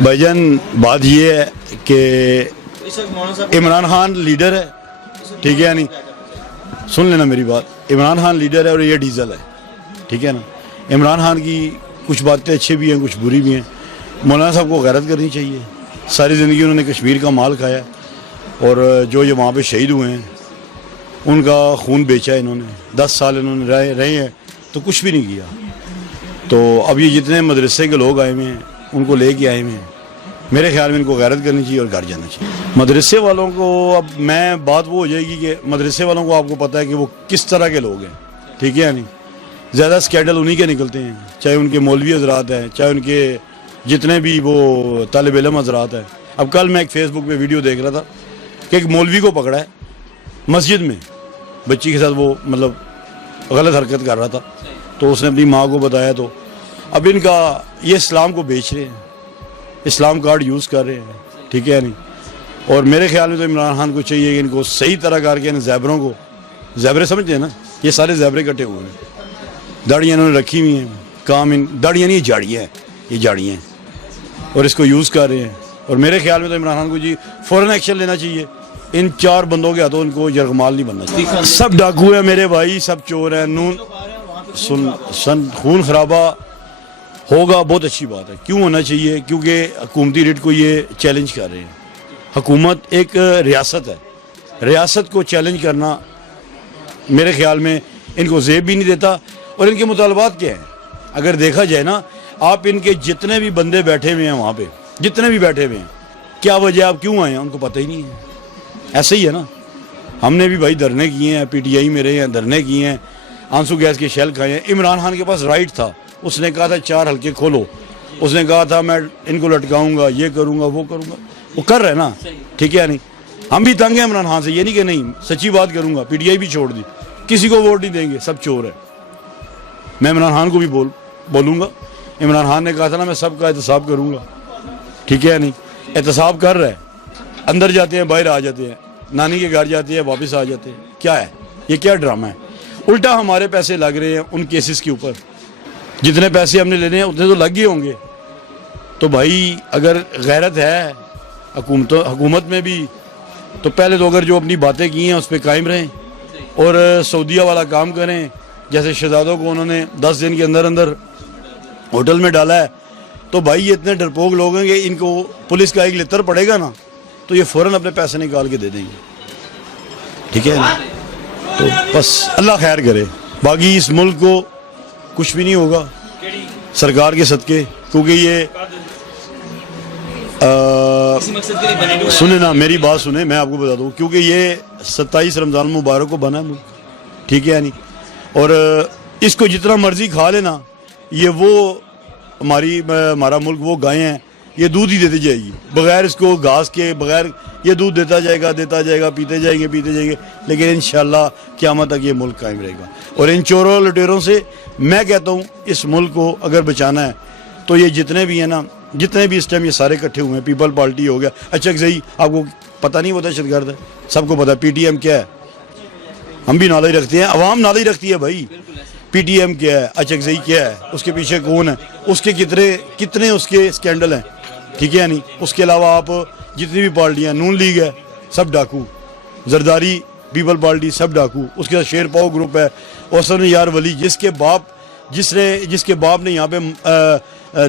بھائی جان بات یہ ہے کہ عمران خان لیڈر ہے، ٹھیک ہے نہیں، سن لینا میری بات، عمران خان لیڈر ہے اور یہ ڈیزل ہے، ٹھیک ہے نا۔ عمران خان کی کچھ باتیں اچھی بھی ہیں، کچھ بری بھی ہیں۔ مولانا صاحب کو غیرت کرنی چاہیے، ساری زندگی انہوں نے کشمیر کا مال کھایا اور جو یہ وہاں پہ شہید ہوئے ہیں ان کا خون بیچا ہے انہوں نے، 10 سال انہوں نے رہے ہیں تو کچھ بھی نہیں کیا۔ تو اب یہ جتنے مدرسے کے لوگ آئے ہوئے ہیں ان کو لے کے آئے ہوئے ہیں، میرے خیال میں ان کو غیرت کرنی چاہیے اور گھر جانا چاہیے۔ مدرسے والوں کو اب میں بات وہ ہو جائے گی کہ مدرسے والوں کو آپ کو پتہ ہے کہ وہ کس طرح کے لوگ ہیں، ٹھیک ہے نہیں، زیادہ اسکینڈل انہی کے نکلتے ہیں، چاہے ان کے مولوی حضرات ہیں، چاہے ان کے جتنے بھی وہ طالب علم حضرات ہیں۔ اب کل میں ایک فیس بک پہ ویڈیو دیکھ رہا تھا کہ ایک مولوی کو پکڑا ہے مسجد میں، بچی کے ساتھ وہ مطلب غلط حرکت کر رہا تھا، تو اس نے اپنی ماں کو بتایا، تو اب ان کا یہ اسلام کو بیچ رہے ہیں، اسلام کارڈ یوز کر رہے ہیں، ٹھیک ہے نہیں۔ اور میرے خیال میں تو عمران خان کو چاہیے کہ ان کو صحیح طرح کر کے ان زیبروں کو، زیبرے سمجھتے ہیں نا، یہ سارے زیبرے کٹے ہوئے ہیں، داڑیاں انہوں نے رکھی ہوئی ہیں، کام ان داڑیاں نہیں، جاڑیاں ہیں، یہ جاڑیاں ہیں اور اس کو یوز کر رہے ہیں۔ اور میرے خیال میں تو عمران خان کو جی فوراً ایکشن لینا چاہیے، ان 4 بندوں کے ہاتھوں ان کو یرغمال نہیں بننا چاہیے۔ سب ڈاکو ہیں میرے بھائی، سب چور ہیں، خون خرابہ ہوگا، بہت اچھی بات ہے، کیوں ہونا چاہیے؟ کیونکہ حکومتی ریٹ کو یہ چیلنج کر رہے ہیں۔ حکومت ایک ریاست ہے، ریاست کو چیلنج کرنا میرے خیال میں ان کو زیب بھی نہیں دیتا۔ اور ان کے مطالبات کیا ہیں اگر دیکھا جائے نا، آپ ان کے جتنے بھی بندے بیٹھے ہوئے ہیں وہاں پہ، جتنے بھی بیٹھے ہوئے ہیں، کیا وجہ آپ کیوں آئے ہیں ان کو پتہ ہی نہیں ہے۔ ایسے ہی ہے نا، ہم نے بھی بھائی دھرنے کیے ہیں، پی ٹی آئی میں رہے ہیں، دھرنے کیے ہیں، آنسو گیس کے شیل کھائے ہیں۔ عمران خان کے پاس رائٹ تھا، اس نے کہا تھا 4 حلقے کھولو، اس نے کہا تھا میں ان کو لٹکاؤں گا، یہ کروں گا، وہ کروں گا، وہ کر رہے نا، ٹھیک ہے نہیں۔ ہم بھی تنگ ہیں عمران خان سے، یہ نہیں کہ نہیں، سچی بات کروں گا، پی ٹی آئی بھی چھوڑ دی، کسی کو ووٹ نہیں دیں گے، سب چور ہے۔ میں عمران خان کو بھی بولوں گا، عمران خان نے کہا تھا نا میں سب کا احتساب کروں گا، ٹھیک ہے نہیں، احتساب کر رہا ہے، اندر جاتے ہیں باہر آ جاتے ہیں، نانی کے گھر جاتے ہیں واپس آ جاتے ہیں، کیا ہے یہ؟ کیا ڈرامہ ہے؟ الٹا ہمارے پیسے لگ رہے ہیں ان کیسز کے اوپر، جتنے پیسے ہم نے لینے ہیں اتنے تو لگ ہی ہوں گے۔ تو بھائی اگر غیرت ہے حکومت میں بھی، تو پہلے تو اگر جو اپنی باتیں کی ہیں اس پہ قائم رہیں اور سعودیہ والا کام کریں، جیسے شہزادوں کو انہوں نے 10 دن کے اندر اندر ہوٹل میں ڈالا ہے، تو بھائی یہ اتنے ڈرپوک لوگ ہیں کہ ان کو پولیس کا ایک لتر پڑے گا نا تو یہ فوراً اپنے پیسے نکال کے دے دیں گے، ٹھیک ہے نا۔ تو بس اللہ خیر کرے، باقی اس ملک کو کچھ بھی نہیں ہوگا سرکار کے صدقے، کیونکہ یہ سنیں نا میری بات سنیں، میں آپ کو بتا دوں، کیونکہ یہ 27 رمضان مبارک کو بنا ہے ملک، ٹھیک ہے نہیں، اور اس کو جتنا مرضی کھا لینا، یہ وہ ہمارا ملک وہ گائے ہیں، یہ دودھ ہی دیتی جائے گی بغیر اس کو گھاس کے، بغیر یہ دودھ دیتا جائے گا، پیتے جائیں گے، لیکن انشاءاللہ قیامت تک یہ ملک قائم رہے گا۔ اور ان چوروں لٹیروں سے میں کہتا ہوں اس ملک کو اگر بچانا ہے تو یہ جتنے بھی ہیں نا، جتنے بھی اس ٹائم یہ سارے اکٹھے ہوئے ہیں، پیپل پارٹی ہو گیا، اچھا صحیح آپ کو پتہ نہیں ہوتا دہشت گرد ہے، سب کو پتہ ہے، پی ٹی ایم کیا ہے، ہم بھی نالج رکھتے ہیں، عوام نالج رکھتی ہے بھائی، پی ٹی ایم کیا ہے، اچھا صحیح کیا ہے، اس کے پیچھے کون ہے، اس کے کتنے اس کے اسکینڈل ہیں، ٹھیک ہے نہیں۔ اس کے علاوہ آپ جتنی بھی پارٹیاں، نون لیگ ہے سب ڈاکو، زرداری پیپل پارٹی سب ڈاکو، اس کے ساتھ شیر پاؤ گروپ ہے، اوسن یار ولی جس کے باپ نے یہاں پہ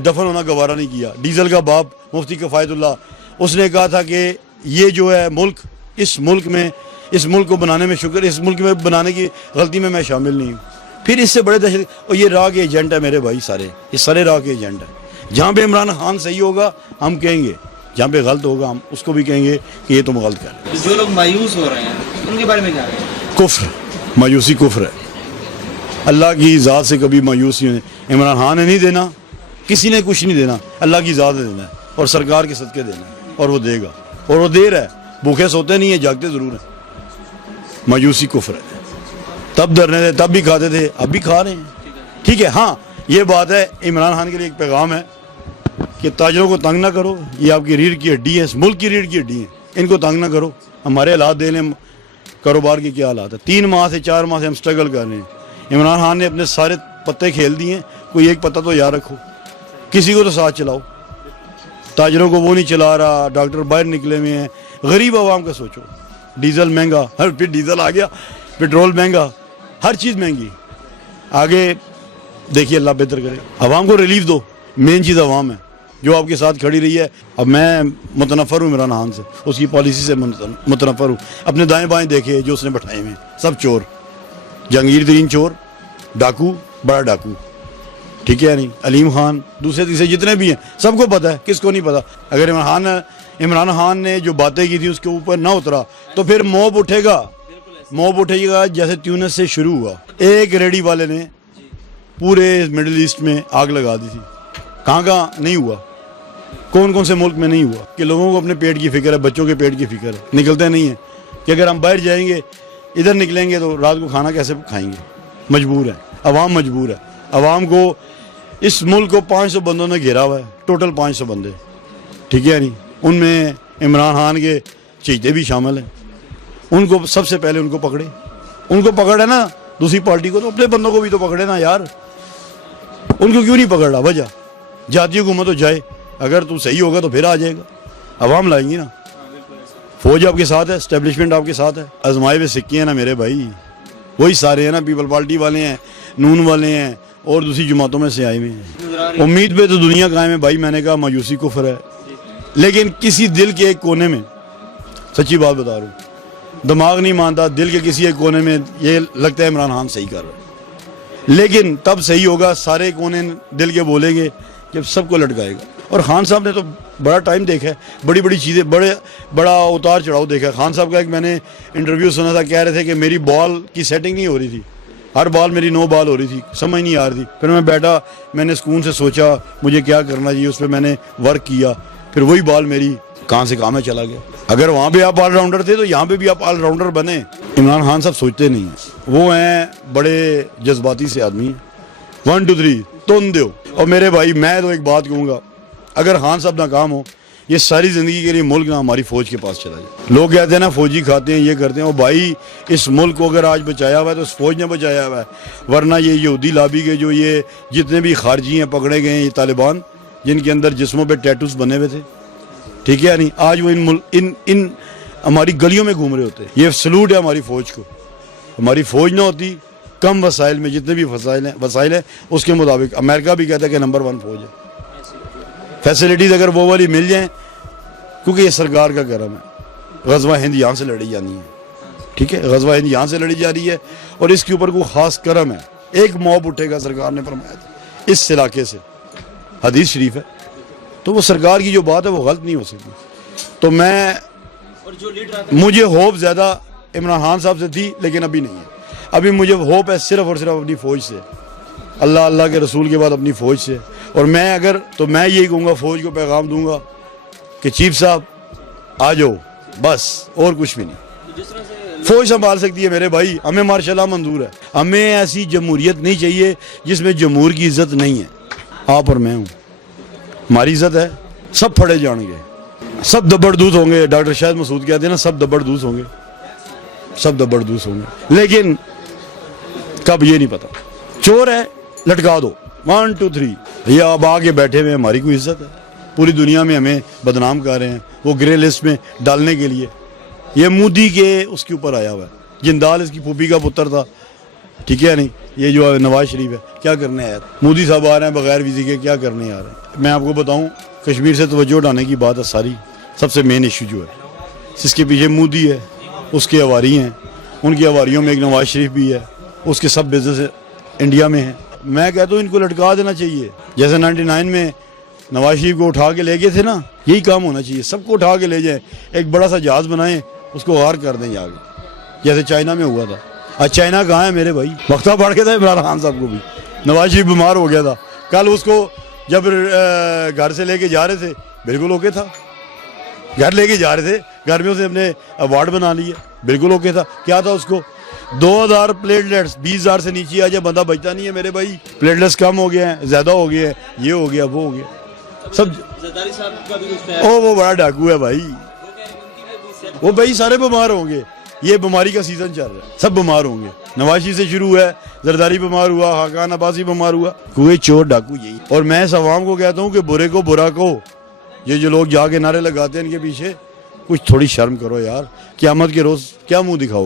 دفن ہونا گوارا نہیں کیا، ڈیزل کا باپ مفتی کفایت اللہ، اس نے کہا تھا کہ یہ جو ہے ملک، اس ملک کو بنانے میں اس ملک میں بنانے کی غلطی میں شامل نہیں ہوں۔ پھر اس سے بڑے دہشت، اور یہ راہ کے ایجنٹ ہے میرے بھائی، یہ سارے راہ کے ایجنٹ ہیں۔ جہاں پہ عمران خان صحیح ہوگا ہم کہیں گے، جہاں پہ غلط ہوگا ہم اس کو بھی کہیں گے کہ یہ تم غلط کر رہے ہیں۔ جو لوگ مایوس ہو رہے ہیں ان کے بارے میں کیا ہے؟ کفر، مایوسی کفر ہے، اللہ کی ذات سے کبھی مایوس نہیں ہونے۔ عمران خان نے نہیں دینا، کسی نے کچھ نہیں دینا، اللہ کی ذات نے دینا ہے اور سرکار کے صدقے دینا ہے، اور وہ دے گا، اور وہ دے رہا ہے، بھوکے سوتے نہیں ہیں، جاگتے ضرور ہیں۔ مایوسی کفر ہے، تب ڈرنے تھے تب بھی کھاتے تھے، اب بھی کھا رہے ہیں، ٹھیک ہے۔ ہاں یہ بات ہے، عمران خان کے لیے ایک پیغام ہے کہ تاجروں کو تنگ نہ کرو، یہ آپ کی ریڑھ کی ہڈی ہے، اس ملک کی ریڑھ کی ہڈی ہے، ان کو تنگ نہ کرو۔ ہمارے حالات دے لیں، کاروبار کے کیا حالات ہے، 3 ماہ سے 4 ماہ سے ہم سٹرگل کر رہے ہیں۔ عمران خان نے اپنے سارے پتے کھیل دیے ہیں، کوئی ایک پتہ تو یاد رکھو، کسی کو تو ساتھ چلاؤ، تاجروں کو وہ نہیں چلا رہا, ڈاکٹر باہر نکلے ہوئے ہیں. غریب عوام کا سوچو, ڈیزل مہنگا, پھر ڈیزل آ گیا, پیٹرول مہنگا, ہر چیز مہنگی. آگے دیکھیے اللہ بہتر کرے. عوام کو ریلیف دو, مین چیز عوام ہے جو آپ کے ساتھ کھڑی رہی ہے. اب میں متنفر ہوں عمران خان سے, اس کی پالیسی سے متنفر ہوں. اپنے دائیں بائیں دیکھے جو اس نے بٹھائے ہوئے ہیں, سب چور, جہانگیر ترین چور, ڈاکو, بڑا ڈاکو, ٹھیک ہے نہیں, علیم خان, دوسرے تیسرے جتنے بھی ہیں سب کو پتہ ہے, کس کو نہیں پتہ. اگر عمران خان نے جو باتیں کی تھی اس کے اوپر نہ اترا تو پھر موب اٹھے گا. موب اٹھے گا جیسے تیونس سے شروع ہوا. ایک ریڈی والے نے پورے مڈل ایسٹ میں آگ لگا دی تھی. کہاں نہیں ہوا, کون کون سے ملک میں نہیں ہوا. کہ لوگوں کو اپنے پیٹ کی فکر ہے, بچوں کے پیٹ کی فکر ہے, نکلتے نہیں ہیں کہ اگر ہم باہر جائیں گے, ادھر نکلیں گے تو رات کو کھانا کیسے کھائیں گے. مجبور ہے عوام, مجبور ہے. عوام کو, اس ملک کو 500 بندوں نے گھیرا ہوا ہے, ٹوٹل 500 بندے, ٹھیک ہے نہیں. ان میں عمران خان کے چہیتے بھی شامل ہیں. ان کو سب سے پہلے ان کو پکڑے, ان کو پکڑے نا دوسری پارٹی کو, تو اپنے بندوں کو بھی تو پکڑے نا یار. ان کو کیوں نہیں پکڑ رہا؟ وجہ جاتی حکومت تو جائے, اگر تو صحیح ہوگا تو پھر آ جائے گا. عوام لائیں گی نا. فوج آپ کے ساتھ ہے, اسٹیبلشمنٹ آپ کے ساتھ ہے. آزمائے ہوئے سکے ہیں نا میرے بھائی, وہی سارے ہیں نا. پیپل پارٹی والے ہیں, نون والے ہیں, اور دوسری جماعتوں میں سے آئے ہوئے ہیں. امید پہ تو دنیا قائم ہے بھائی. میں نے کہا مایوسی کفر ہے, لیکن کسی دل کے ایک کونے میں, سچی بات بتا رہا ہوں, دماغ نہیں مانتا, دل کے کسی ایک کونے میں یہ لگتا ہے عمران خان صحیح کر رہا ہے. لیکن تب صحیح ہوگا, سارے کونے دل کے بولیں گے جب سب کو لٹکائے گا. اور خان صاحب نے تو بڑا ٹائم دیکھا ہے, بڑی بڑی چیزیں, بڑا اتار چڑھاؤ دیکھا ہے. خان صاحب کا ایک میں نے انٹرویو سنا تھا, کہہ رہے تھے کہ میری بال کی سیٹنگ نہیں ہو رہی تھی, ہر بال میری 9 بال ہو رہی تھی, سمجھ نہیں آ رہی تھی. پھر میں بیٹھا, میں نے سکون سے سوچا مجھے کیا کرنا چاہیے, اس پہ میں نے ورک کیا, پھر وہی بال میری کہاں سے کہاں میں چلا گیا. اگر وہاں پہ آپ آل راؤنڈر تھے تو یہاں پہ بھی آپ آل راؤنڈر بنے. عمران خان صاحب سوچتے نہیں ہیں, وہ ہیں بڑے جذباتی سے آدمی ہیں. 1 2 3 تن دو. اور میرے بھائی میں تو ایک بات کہوں گا, اگر خان صاحب ناکام ہو, یہ ساری زندگی کے لیے ملک نہ ہماری فوج کے پاس چلا جائے. لوگ کہتے ہیں نا فوجی کھاتے ہیں, یہ کرتے ہیں. اور بھائی اس ملک کو اگر آج بچایا ہوا ہے تو اس فوج نے بچایا ہوا ہے, ورنہ یہ یہودی لابی کے جو یہ جتنے بھی خارجی ہیں پکڑے گئے ہیں, یہ طالبان جن کے اندر جسموں پہ ٹیٹوز بنے ہوئے تھے, ٹھیک ہے نہیں, آج وہ ان ہماری گلیوں میں گھوم رہے ہوتے ہیں. یہ سلوٹ ہے ہماری فوج کو. ہماری فوج نہ ہوتی, کم وسائل میں جتنے بھی وسائل ہیں اس کے مطابق امریکہ بھی کہتا ہے کہ نمبر 1 فوج ہے. فیسلٹیز اگر وہ والی مل جائیں, کیونکہ یہ سرکار کا کرم ہے. غزوہ ہند یہاں سے لڑی جانی ہے, ٹھیک ہے, غزوہ ہند یہاں سے لڑی جا رہی ہے, اور اس کے اوپر کوئی خاص کرم ہے. ایک موب اٹھے گا, سرکار نے فرمایا تھا اس علاقے سے, حدیث شریف ہے, تو وہ سرکار کی جو بات ہے وہ غلط نہیں ہو سکتی. تو میں, مجھے ہوپ زیادہ عمران خان صاحب سے تھی, لیکن ابھی نہیں ہے. ابھی مجھے ہوپ ہے صرف اور صرف اپنی فوج سے, اللہ کے رسول کے بعد اپنی فوج سے. اور میں اگر تو میں یہی کہوں گا, فوج کو پیغام دوں گا کہ چیف صاحب آ جاؤ, بس اور کچھ بھی نہیں. فوج سنبھال سکتی ہے میرے بھائی, ہمیں ماشاء اللہ منظور ہے. ہمیں ایسی جمہوریت نہیں چاہیے جس میں جمہور کی عزت نہیں ہے. آپ اور میں ہوں, ہماری عزت ہے, سب پھڑے جان گے, سب دبڑدوز ہوں گے. ڈاکٹر شاہد مسعود کہتے ہیں نا, سب دبڑدوز ہوں گے, سب دبڑدوز ہوں گے, لیکن کب یہ نہیں پتا. چور ہے لٹکا دو, 1 2 3. یہ اب آگے بیٹھے ہوئے, ہماری کوئی عزت ہے؟ پوری دنیا میں ہمیں بدنام کر رہے ہیں, وہ گرے لسٹ میں ڈالنے کے لیے. یہ مودی کے اس کے اوپر آیا ہوا ہے, جندال اس کی پھوپھی کا پتر تھا, ٹھیک ہے نہیں. یہ جو نواز شریف ہے, کیا کرنے آیا تھا؟ مودی صاحب آ رہے ہیں بغیر ویزے کے, کیا کرنے آ رہے ہیں؟ میں آپ کو بتاؤں, کشمیر سے توجہ اٹھانے کی بات ہے ساری. سب سے مین ایشو جو ہے جس کے پیچھے مودی ہے, اس کے اواری ہیں, ان کی اواریوں میں ایک نواز شریف بھی ہے, اس کے سب بزنس انڈیا میں ہیں. میں کہتا ہوں ان کو لٹکا دینا چاہیے, جیسے 99 میں نواز شریف کو اٹھا کے لے گئے تھے نا, یہی کام ہونا چاہیے. سب کو اٹھا کے لے جائیں, ایک بڑا سا جہاز بنائیں, اس کو غار کر دیں آگے, جیسے چائنا میں ہوا تھا. آج چائنا کہاں ہے میرے بھائی؟ وقتہ پڑ گیا تھا عمران خان صاحب کو بھی. نواز شریف بیمار ہو گیا تھا, کل اس کو جب گھر سے لے کے جا رہے تھے بالکل اوکے تھا, گھر لے کے جا رہے تھے, گھر میں اسے اپنے ایوارڈ بنا لیے, بالکل اوکے تھا. کیا تھا اس کو 2000 پلیٹلیٹس, 20,000 سے نیچے آ جائے بندہ بچتا نہیں ہے میرے بھائی. پلیٹلیٹس کم ہو گئے ہیں, زیادہ ہو گئے ہیں, یہ ہو گیا وہ ہو گیا. سب وہ بڑا ڈاکو ہے بھائی, وہ بھائی سارے بیمار ہوں گے. یہ بیماری کا سیزن چل رہا ہے, سب بیمار ہوں گے. نواز شریف سے شروع ہے, زرداری بیمار ہوا, حقان عباسی بیمار ہوا, کوئی چور ڈاکو یہی. اور میں اس عوام کو کہتا ہوں کہ برے کو برا کہو, یہ جو لوگ جا کے نعرے لگاتے ہیں ان کے پیچھے کچھ تھوڑی شرم کرو یار, قیامت کے روز کیا منہ دکھاؤ گے؟